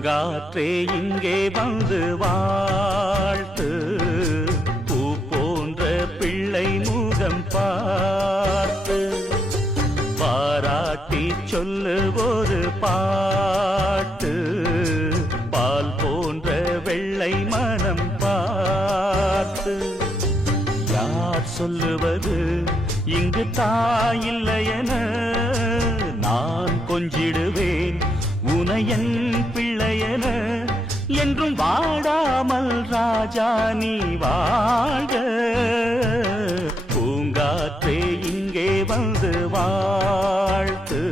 பூங்காற்றே இங்கே வந்து வாழ்த்து, பூ போன்ற பிள்ளை முகம் பார்த்து, பாராட்டி சொல்லு ஒரு பாட்டு, பால் போன்ற வெள்ளை மனம் பார்த்து. யார் சொல்லுவது இங்கு தாயில்லையென, நான் கொஞ்சிடுவேன் உனையன் பிள்ளையென. என்றும் வாடாமல் ராஜா நீ வாழ்க. பூங்காற்றே இங்கே வந்து வாழ்த்து,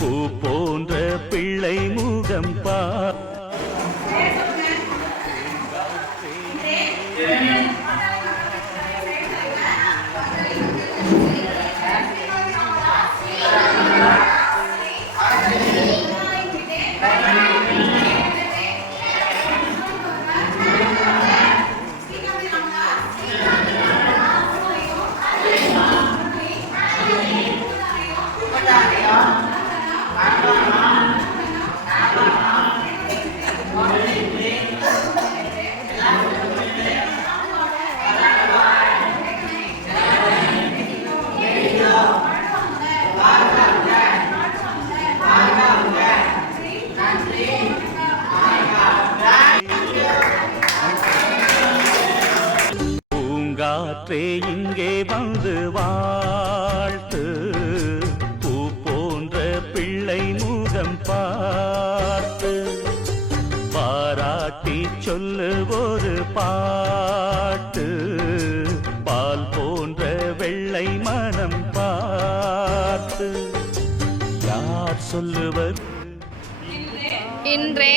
பூ போன்ற பிள்ளை முகம் பார். பூங்காற்றே இங்கே வந்து வாழ்த்து, பூ போன்ற பிள்ளை முகம் பார்த்து, பாராட்டி சொல்லு ஒரு பாட்டு, பால் போன்ற வெள்ளை மனம் பார்த்து. யார் சொல்லுவது இன்றே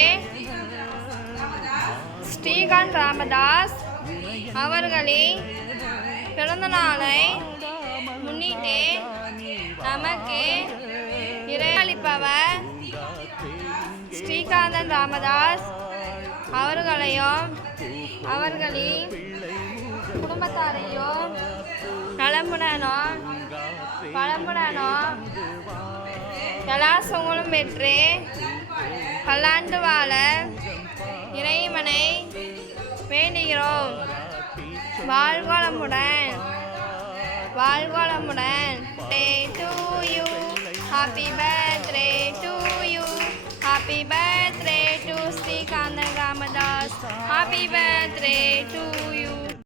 ஸ்ரீகாந்த் ராமதாஸ் அவர்களின் பிறந்த நாளை முன்னிட்டு நமக்கு இறையளிப்பவர் ஸ்ரீகாந்தன் ராமதாஸ் அவர்களையும் அவர்களின் குடும்பத்தாரையும் நலமுடனும் வளமுடனும் எல்லா சுகங்களும் பெற்று பல்லாண்டு வாழ இறைவனை வேண்டுகிறோம். வாழ்வளமுடன் வாழ்வளமுடன். to you, happy birthday to you, happy birthday to Srikanth Ramadas, happy birthday to you.